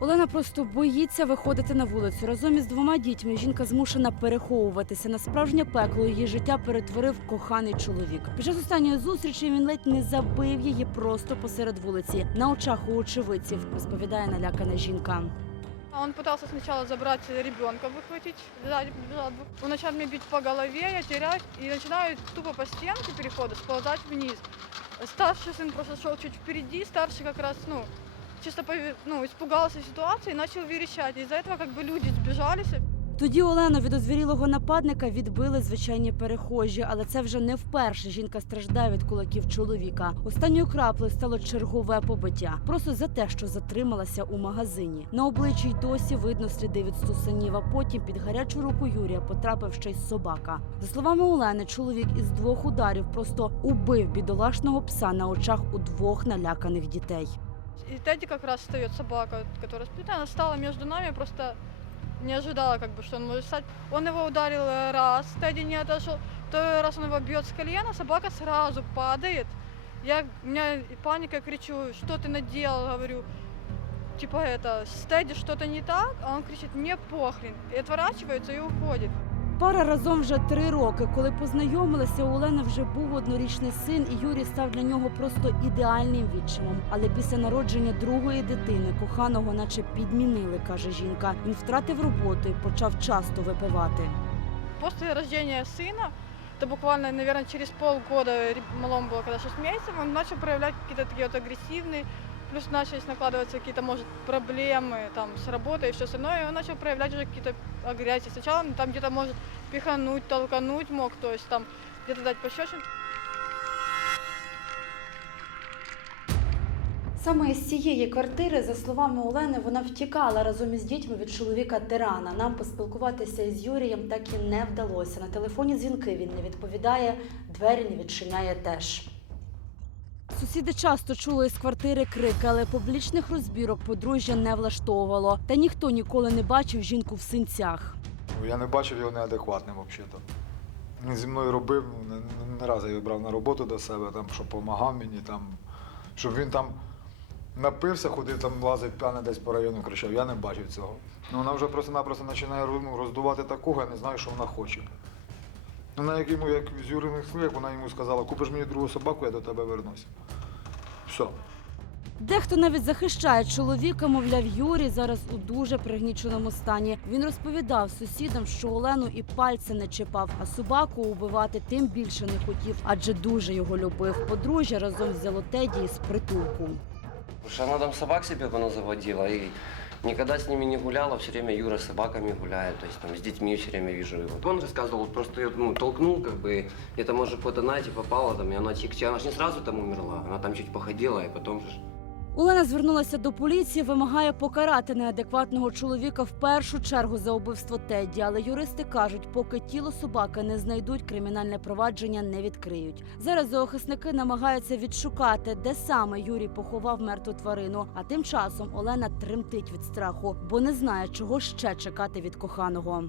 Олена просто боїться виходити на вулицю. Разом із двома дітьми жінка змушена переховуватися. На справжнє пекло її життя перетворив коханий чоловік. Під час останньої зустрічі він ледь не забив її просто посеред вулиці на очах у очевидців, розповідає налякана жінка. А Он пытался сначала забрать ребенка, выхватить, сзади побежал. Он начал меня бить по голове, я теряюсь и начинаю тупо по стенке перехода сползать вниз. Старший сын просто шел чуть впереди, старший как раз, ну, чисто ну, испугался ситуации и начал верещать. Из-за этого как бы люди сбежались. Тоді Олену від озвірілого нападника відбили звичайні перехожі, але це вже не вперше жінка страждає від кулаків чоловіка. Останньою краплею стало чергове побиття, просто за те, що затрималася у магазині. На обличчі й досі видно сліди від стусанів. А потім під гарячу руку Юрія потрапив ще й собака. За словами Олени, чоловік із двох ударів просто убив бідолашного пса на очах у двох наляканих дітей. И Тедди как раз встает собака, которая спит, она стала между нами, просто не ожидала, как бы, что он может стать. Он его ударил э, раз, Тедди не отошел, второй раз он его бьет с колена, собака сразу падает. Я, у меня и паника, кричу, что ты наделал, говорю, типа это, с Тедди что-то не так, а он кричит, мне похрен, и отворачивается и уходит. Пара разом вже три роки. Коли познайомилися, у Олени вже був однорічний син, і Юрій став для нього просто ідеальним відчимом. Але після народження другої дитини коханого, наче підмінили, каже жінка. Він втратив роботу і почав часто випивати. После рождения сына, это буквально, наверное, через полгода, ре- малому было когда 6 месяцев, он начал проявлять какие-то такие вот агрессивные, плюс начались накладываться какие-то, может, проблемы там с работой и все остальное, и он начал проявлять уже какие-то агрессии. Сначала он там где-то может пихануть, толкануть мог, то есть там где-то дать пощечину. Саме із цієї квартири, за словами Олени, вона втікала разом із дітьми від чоловіка тирана. Нам поспілкуватися із Юрієм так і не вдалося. На телефоні дзвінки він не відповідає, двері не відчиняє теж. Сусіди часто чули із квартири крики, але публічних розбірок подружжя не влаштовувало. Та ніхто ніколи не бачив жінку в синцях. Ну, Я не бачив його неадекватним взагалі. Він зі мною робив, ну, не, раз я брав на роботу до себе, там, щоб допомагав мені, там, щоб він там напився, ходив, там лазив п'яний десь по району кричав. Я не бачив цього. Ну, вона вже просто-напросто починає роздувати такого, я не знаю, що вона хоче. Вона як йому, як з Юриних слів, вона йому сказала, купиш мені другу собаку, я до тебе вернуся. Все. Дехто навіть захищає чоловіка, мовляв, Юрій зараз у дуже пригніченому стані. Він розповідав сусідам, що Олену і пальця не чіпав, а собаку убивати тим більше не хотів, адже дуже його любив. Подружжя разом взяло Теді із притулку. Потому что она там собак себе заводила и никогда с ними не гуляла, все время Юра с собаками гуляет, то есть там с детьми все время вижу его. Он рассказывал, вот просто ее ну, толкнул, как бы, это может кто-то, знаете, попала там, и она чик она же не сразу там умерла, она там чуть походила, и потом же Олена звернулася до поліції, вимагає покарати неадекватного чоловіка в першу чергу за убивство Тедді. Але юристи кажуть, поки тіло собаки не знайдуть, кримінальне провадження не відкриють. Зараз зоохисники намагаються відшукати, де саме Юрій поховав мертву тварину. А тим часом Олена тремтить від страху, бо не знає, чого ще чекати від коханого.